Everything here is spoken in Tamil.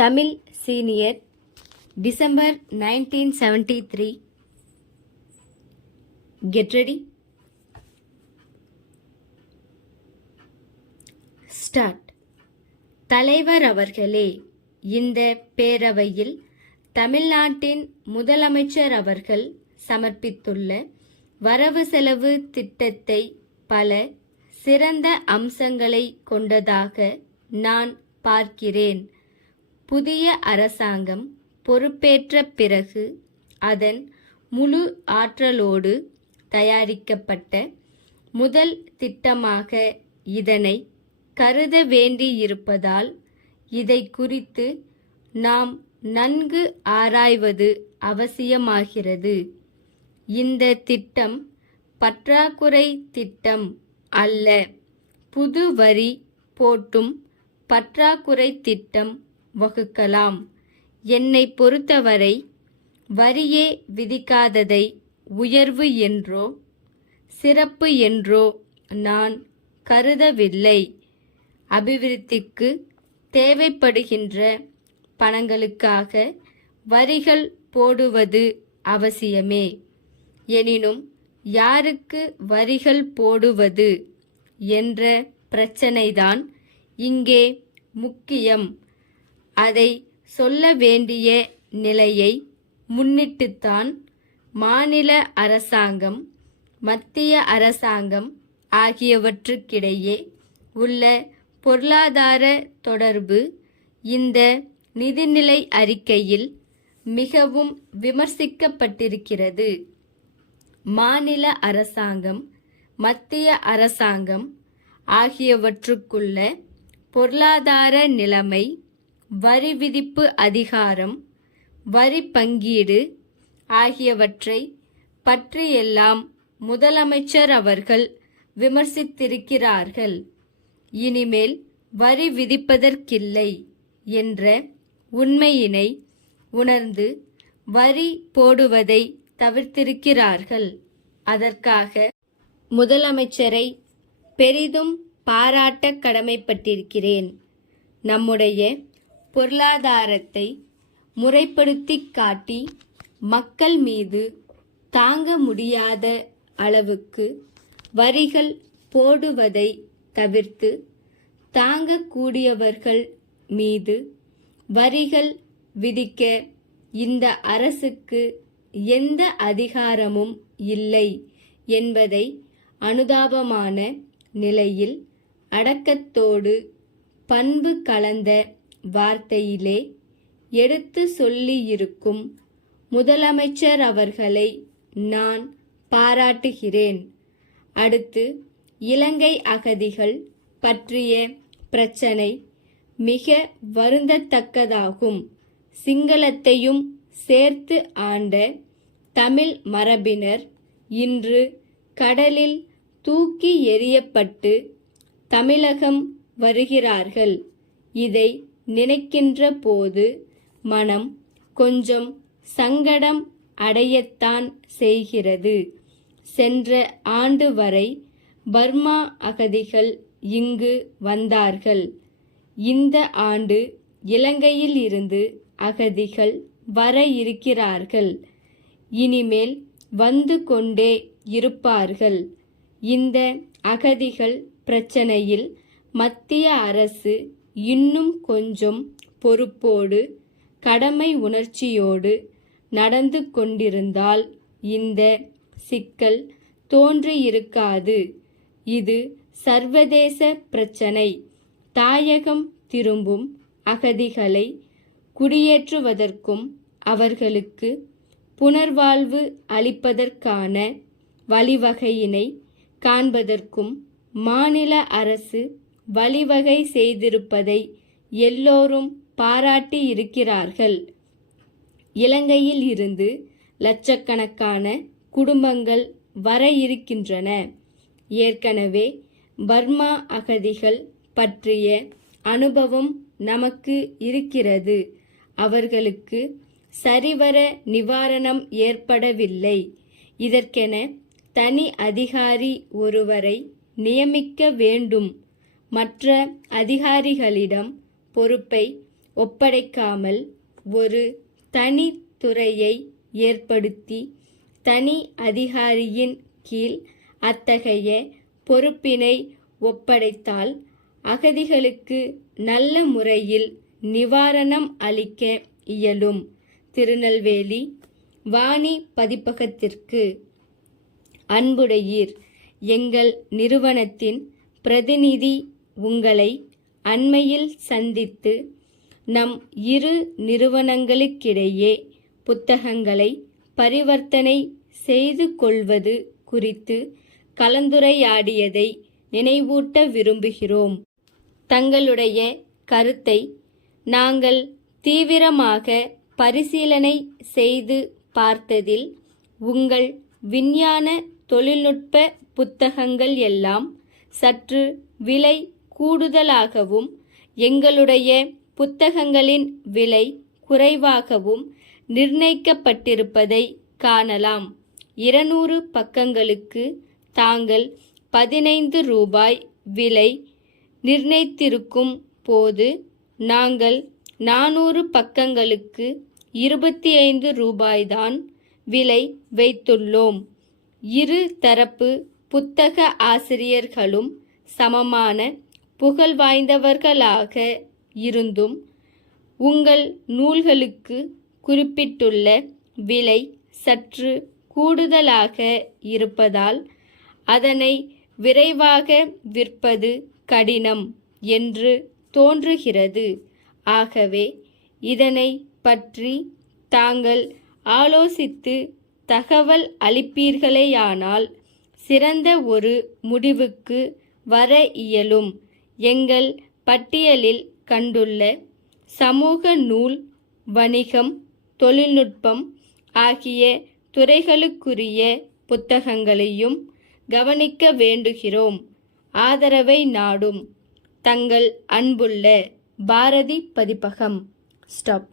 Tamil senior December 1973. Get ready. Start. தலைவர் அவர்களே, இந்த பேரவையில் தமிழ்நாட்டின் முதலமைச்சர் அவர்கள் சமர்ப்பித்துள்ள வரவு செலவு திட்டத்தை பல சிறந்த அம்சங்களை கொண்டதாக நான் பார்க்கிறேன். புதிய அரசாங்கம் பொறுப்பேற்ற பிறகு அதன் முழு ஆற்றலோடு தயாரிக்கப்பட்ட முதல் திட்டமாக இதனை கருத வேண்டியிருப்பதால் இதை குறித்து நாம் நன்கு ஆராய்வது அவசியமாகிறது. இந்த திட்டம் பற்றாக்குறை திட்டம் அல்ல. புது வரி போட்டும் பற்றாக்குறை திட்டம் வகுக்கலாம். என்னை பொறுத்தவரை வரியே விதிக்காததை உயர்வு என்றோ சிறப்பு என்றோ நான் கருதவில்லை. அபிவிருத்திக்கு தேவைப்படுகின்ற பணங்களுக்காக வரிகள் போடுவது அவசியமே. எனினும் யாருக்கு வரிகள் போடுவது என்ற பிரச்சனைதான் இங்கே முக்கியம். அதை சொல்ல வேண்டிய நிலையை முன்னிட்டுத்தான் மாநில அரசாங்கம், மத்திய அரசாங்கம் ஆகியவற்றுக்கிடையே உள்ள பொருளாதார தொடர்பு இந்த நிதிநிலை அறிக்கையில் மிகவும் விமர்சிக்கப்பட்டிருக்கிறது. மாநில அரசாங்கம், மத்திய அரசாங்கம் ஆகியவற்றுக்குள்ள பொருளாதார நிலைமை, வரி விதிப்பு அதிகாரம், வரி பங்கீடு ஆகியவற்றை பற்றியெல்லாம் முதலமைச்சர் அவர்கள் விமர்சித்திருக்கிறார்கள். இனிமேல் வரி விதிப்பதற்கில்லை என்ற உண்மையினை உணர்ந்து வரி போடுவதை தவிர்த்திருக்கிறார்கள். அதற்காக முதலமைச்சரை பெரிதும் பாராட்ட கடமைப்பட்டிருக்கிறேன். நம்முடைய பொருளாதாரத்தை முறைப்படுத்தி காட்டி மக்கள் மீது தாங்க முடியாத அளவுக்கு வரிகள் போடுவதை தவிர்த்து தாங்கக்கூடியவர்கள் மீது வரிகள் விதிக்க இந்த அரசுக்கு எந்த அதிகாரமும் இல்லை என்பதை அனுதாபமான நிலையில் அடக்கத்தோடு பண்பு கலந்த வார்த்தையிலே எடுத்து சொல்லியிருக்கும் முதலமைச்சர் அவர்களை நான் பாராட்டுகிறேன். அடுத்து இலங்கை அகதிகள் பற்றிய பிரச்சனை மிக வருந்தத்தக்கதாகும். சிங்களத்தையும் சேர்த்து ஆண்ட தமிழ் மரபினர் இன்று கடலில் தூக்கி எறியப்பட்டு தமிழகம் வருகிறார்கள். இதை நினைக்கின்ற போது மனம் கொஞ்சம் சங்கடம் அடையத்தான் செய்கிறது. சென்ற ஆண்டு வரை பர்மா அகதிகள் இங்கு வந்தார்கள். இந்த ஆண்டு இலங்கையில் இருந்து அகதிகள் வர இருக்கிறார்கள். இனிமேல் வந்து கொண்டே இருப்பார்கள். இந்த அகதிகள் பிரச்சனையில் மத்திய அரசு இன்னும் கொஞ்சம் பொறுப்போடு கடமை உணர்ச்சியோடு நடந்து கொண்டிருந்தால் இந்த சிக்கல் தோன்றியிருக்காது. இது சர்வதேச பிரச்சனை. தாயகம் திரும்பும் அகதிகளை குடியேற்றுவதற்கும் அவர்களுக்கு புனர்வாழ்வு அளிப்பதற்கான வழிவகையினை காண்பதற்கும் மாநில அரசு வழிவகை செய்திருப்பதை எல்லோரும் பாராட்டி இருக்கிறார்கள். இலங்கையில் இருந்து லட்சக்கணக்கான குடும்பங்கள் வர இருக்கின்றன. ஏற்கனவே பர்மா அகதிகள் பற்றிய அனுபவம் நமக்கு இருக்கிறது. அவர்களுக்கு சரிவர நிவாரணம் ஏற்படவில்லை. இதற்கென தனி அதிகாரி ஒருவரை நியமிக்க வேண்டும். மற்ற அதிகாரிகளிடம் பொறுப்பை ஒப்படைக்காமல் ஒரு தனி துறையை ஏற்படுத்தி தனி அதிகாரியின் கீழ் அத்தகைய பொறுப்பினை ஒப்படைத்தால் அகதிகளுக்கு நல்ல முறையில் நிவாரணம் அளிக்க இயலும். திருநெல்வேலி வாணி பதிப்பகத்திற்கு. அன்புடையீர், எங்கள் நிறுவனத்தின் பிரதிநிதி உங்களை அண்மையில் சந்தித்து நம் இரு நிறுவனங்களுக்கிடையே புத்தகங்களை பரிவர்த்தனை செய்து கொள்வது குறித்து கலந்துரையாடியதை நினைவூட்ட விரும்புகிறோம். தங்களுடைய கருத்தை நாங்கள் தீவிரமாக பரிசீலனை செய்து பார்த்ததில் உங்கள் விஞ்ஞான தொழில்நுட்ப புத்தகங்கள் எல்லாம் சற்று விலை கூடுதலாகவும் எங்களுடைய புத்தகங்களின் விலை குறைவாகவும் நிர்ணயிக்கப்பட்டிருப்பதை காணலாம். 200 பக்கங்களுக்கு தாங்கள் 15 ரூபாய் விலை நிர்ணயித்திருக்கும் போது நாங்கள் 400 பக்கங்களுக்கு 25 ரூபாய்தான் விலை வைத்துள்ளோம். இரு தரப்பு புத்தக ஆசிரியர்களும் சமமான புகழ் வாய்ந்தவர்களாக இருந்தும் உங்கள் நூல்களுக்கு குறிப்பிட்டுள்ள விலை சற்று கூடுதலாக இருப்பதால் அதனை விரைவாக விற்பது கடினம் என்று தோன்றுகிறது. ஆகவே இதனை பற்றி தாங்கள் ஆலோசித்து தகவல் அளிப்பீர்களேயானால் சிறந்த ஒரு முடிவுக்கு வர இயலும். எங்கள் பட்டியலில் கண்டுள்ள சமூக நூல், வணிகம், தொழில்நுட்பம் ஆகிய துறைகளுக்குரிய புத்தகங்களையும் கவனிக்க வேண்டுகிறோம். ஆதரவை நாடும். தங்கள் அன்புள்ள பாரதி பதிப்பகம். ஸ்டாப்.